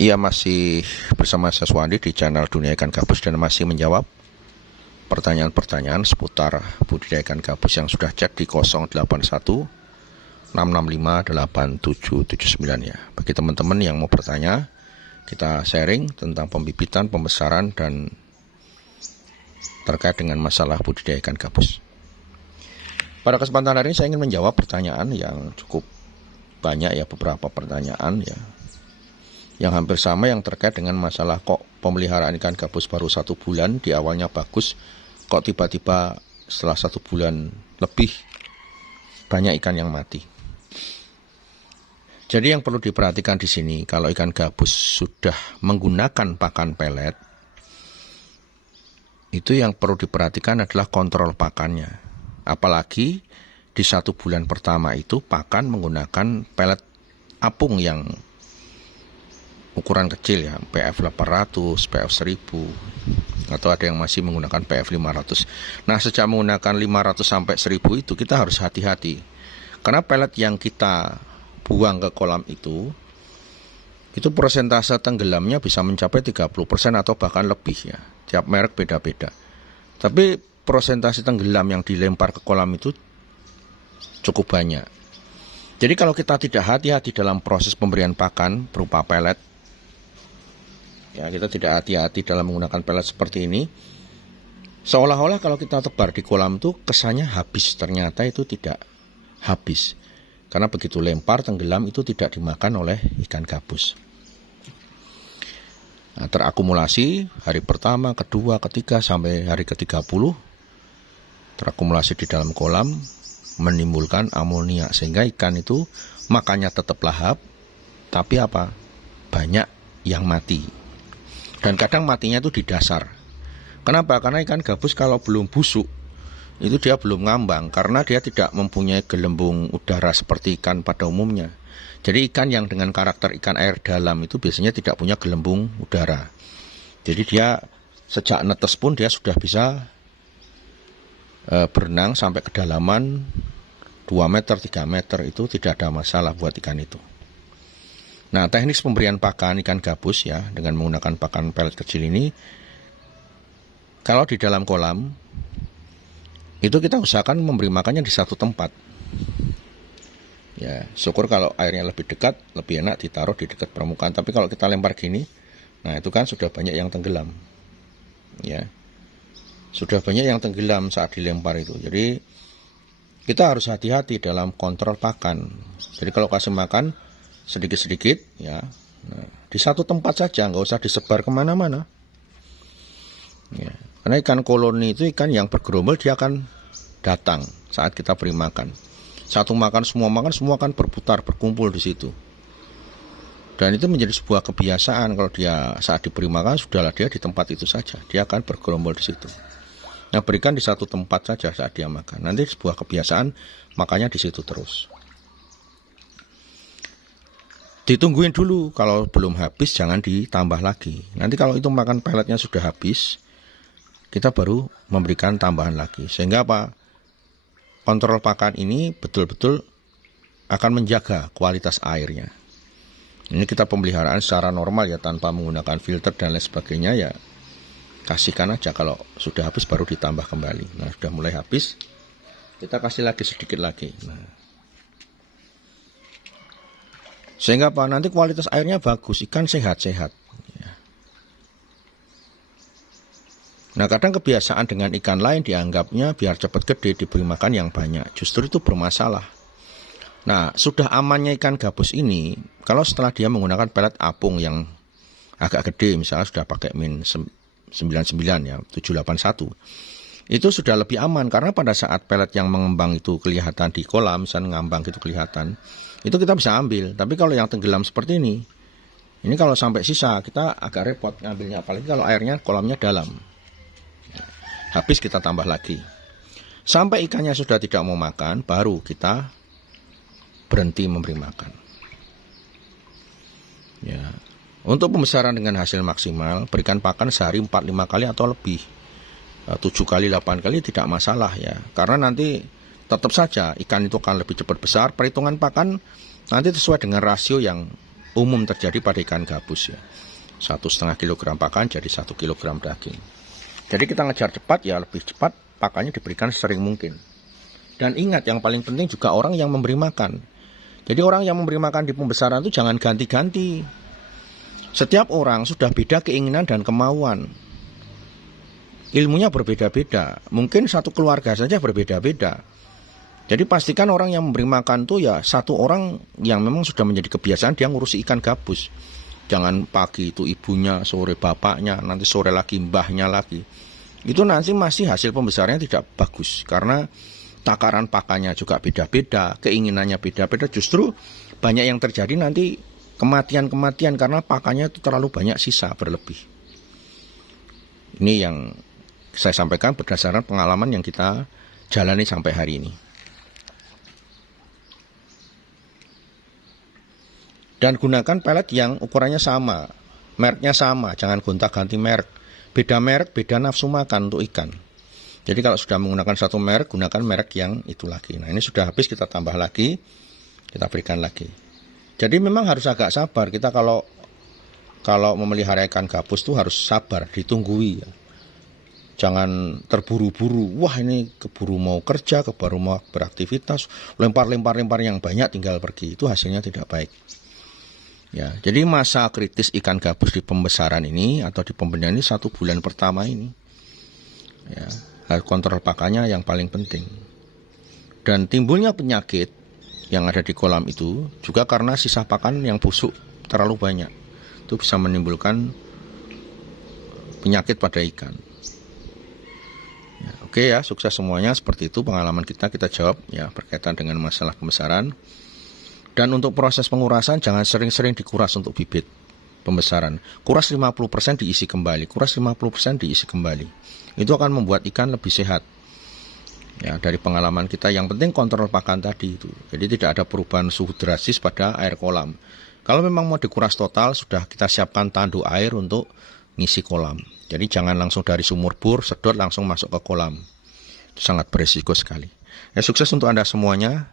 Ia masih bersama saya Swandi di channel Dunia Ikan Gabus dan masih menjawab pertanyaan-pertanyaan seputar budidaya ikan gabus yang sudah chat di 081 665 8779 ya. Bagi teman-teman yang mau bertanya, kita sharing tentang pembibitan, pembesaran dan terkait dengan masalah budidaya ikan gabus. Pada kesempatan hari ini saya ingin menjawab pertanyaan yang cukup banyak ya, beberapa pertanyaan ya, yang hampir sama yang terkait dengan masalah kok pemeliharaan ikan gabus baru 1 bulan, di awalnya bagus, kok tiba-tiba setelah 1 bulan lebih banyak ikan yang mati. Jadi yang perlu diperhatikan di sini, kalau ikan gabus sudah menggunakan pakan pelet, itu yang perlu diperhatikan adalah kontrol pakannya. Apalagi di 1 bulan pertama itu pakan menggunakan pelet apung yang ukuran kecil ya, PF 800, PF 1000, atau ada yang masih menggunakan PF 500. Nah, sejak menggunakan 500 sampai 1000 itu kita harus hati-hati. Karena pelet yang kita buang ke kolam itu persentase tenggelamnya bisa mencapai 30% atau bahkan lebih ya. Tiap merek beda-beda. Tapi persentase tenggelam yang dilempar ke kolam itu cukup banyak. Jadi kalau kita tidak hati-hati dalam proses pemberian pakan berupa pelet, ya, kita tidak hati-hati dalam menggunakan pelet seperti ini, seolah-olah kalau kita tebar di kolam itu kesannya habis, ternyata itu tidak habis. Karena begitu lempar tenggelam itu tidak dimakan oleh ikan gabus. Nah, terakumulasi hari pertama, kedua, ketiga sampai hari ke-30 terakumulasi di dalam kolam, menimbulkan amonia sehingga ikan itu makannya tetap lahap, tapi apa? Banyak yang mati. Dan kadang matinya itu di dasar. Kenapa? Karena ikan gabus kalau belum busuk, itu dia belum ngambang, karena dia tidak mempunyai gelembung udara seperti ikan pada umumnya. Jadi ikan yang dengan karakter ikan air dalam itu biasanya tidak punya gelembung udara. Jadi dia sejak netes pun dia sudah bisa berenang sampai kedalaman 2 meter, 3 meter, itu tidak ada masalah buat ikan itu. Nah, teknik pemberian pakan ikan gabus ya, dengan menggunakan pakan pelet kecil ini, kalau di dalam kolam, itu kita usahakan memberi makannya di satu tempat. Ya, syukur kalau airnya lebih dekat, lebih enak ditaruh di dekat permukaan. Tapi kalau kita lempar gini, nah itu kan sudah banyak yang tenggelam. Ya, sudah banyak yang tenggelam saat dilempar itu. Jadi kita harus hati-hati dalam kontrol pakan. Jadi kalau kasih makan sedikit-sedikit ya, nah, di satu tempat saja, nggak usah disebar kemana-mana ya. Karena ikan koloni itu ikan yang bergerombol, dia akan datang saat kita beri makan. Satu makan, semua akan berputar, berkumpul di situ. Dan itu menjadi sebuah kebiasaan. Kalau dia saat diberi makan, sudahlah dia di tempat itu saja, dia akan bergerombol di situ. Nah, berikan di satu tempat saja saat dia makan. Nanti sebuah kebiasaan, makanya di situ terus. Ditungguin dulu, kalau belum habis jangan ditambah lagi. Nanti kalau itu makan peletnya sudah habis, kita baru memberikan tambahan lagi. Sehingga apa? Kontrol pakan ini betul-betul akan menjaga kualitas airnya. Ini kita pemeliharaan secara normal ya, tanpa menggunakan filter dan lain sebagainya ya. Kasihkan aja, kalau sudah habis baru ditambah kembali. Nah, sudah mulai habis, kita kasih lagi sedikit lagi. Nah, sehingga apa? Nanti kualitas airnya bagus, ikan sehat-sehat. Nah, kadang kebiasaan dengan ikan lain dianggapnya biar cepat gede diberi makan yang banyak. Justru itu bermasalah. Nah, sudah amannya ikan gabus ini, kalau setelah dia menggunakan pelet apung yang agak gede, misalnya sudah pakai min 99 ya, 781, itu sudah lebih aman. Karena pada saat pelet yang mengembang itu kelihatan di kolam, misalnya ngambang itu kelihatan, itu kita bisa ambil. Tapi kalau yang tenggelam seperti ini kalau sampai sisa, kita agak repot ngambilnya. Apalagi kalau airnya kolamnya dalam. Habis kita tambah lagi. Sampai ikannya sudah tidak mau makan, baru kita berhenti memberi makan. Ya. Untuk pembesaran dengan hasil maksimal, berikan pakan sehari 4-5 kali atau lebih. 7 kali, 8 kali tidak masalah ya. Karena nanti tetap saja ikan itu akan lebih cepat besar. Perhitungan pakan nanti sesuai dengan rasio yang umum terjadi pada ikan gabus ya. 1,5 kilogram pakan jadi 1 kilogram daging. Jadi kita ngejar cepat ya, lebih cepat pakannya diberikan sering mungkin. Dan ingat, yang paling penting juga orang yang memberi makan. Jadi orang yang memberi makan di pembesaran itu jangan ganti-ganti. Setiap orang sudah beda keinginan dan kemauan. Ilmunya berbeda-beda. Mungkin satu keluarga saja berbeda-beda. Jadi pastikan orang yang memberi makan tuh ya satu orang yang memang sudah menjadi kebiasaan dia ngurusi ikan gabus. Jangan pagi itu ibunya, sore bapaknya, nanti sore lagi mbahnya lagi. Itu nanti masih hasil pembesarannya tidak bagus. Karena takaran pakannya juga beda-beda, keinginannya beda-beda. Justru banyak yang terjadi nanti kematian-kematian karena pakannya itu terlalu banyak sisa berlebih. Ini yang saya sampaikan berdasarkan pengalaman yang kita jalani sampai hari ini. Dan gunakan pelet yang ukurannya sama, mereknya sama, jangan gonta-ganti merek. Beda merek, beda nafsu makan untuk ikan. Jadi kalau sudah menggunakan satu merek, gunakan merek yang itu lagi. Nah ini sudah habis, kita tambah lagi, kita berikan lagi. Jadi memang harus agak sabar. Kita kalau memelihara ikan gabus tuh harus sabar, ditunggui ya. Jangan terburu-buru. Wah ini keburu mau kerja, keburu mau beraktivitas, lempar yang banyak tinggal pergi. Itu hasilnya tidak baik. Ya, jadi masa kritis ikan gabus di pembesaran ini atau di pembenihan ini 1 bulan pertama ini. Ya, kontrol pakannya yang paling penting. Dan timbulnya penyakit yang ada di kolam itu juga karena sisa pakan yang busuk terlalu banyak. Itu bisa menimbulkan penyakit pada ikan. Ya, oke ya, sukses semuanya. Seperti itu pengalaman kita jawab ya berkaitan dengan masalah pembesaran. Dan untuk proses pengurasan jangan sering-sering dikuras untuk bibit pembesaran. Kuras 50% diisi kembali, kuras 50% diisi kembali. Itu akan membuat ikan lebih sehat. Ya, dari pengalaman kita yang penting kontrol pakan tadi itu. Jadi tidak ada perubahan suhu drastis pada air kolam. Kalau memang mau dikuras total, sudah kita siapkan tanduk air untuk ngisi kolam. Jadi jangan langsung dari sumur bor, sedot langsung masuk ke kolam. Itu sangat berisiko sekali. Ya, sukses untuk Anda semuanya.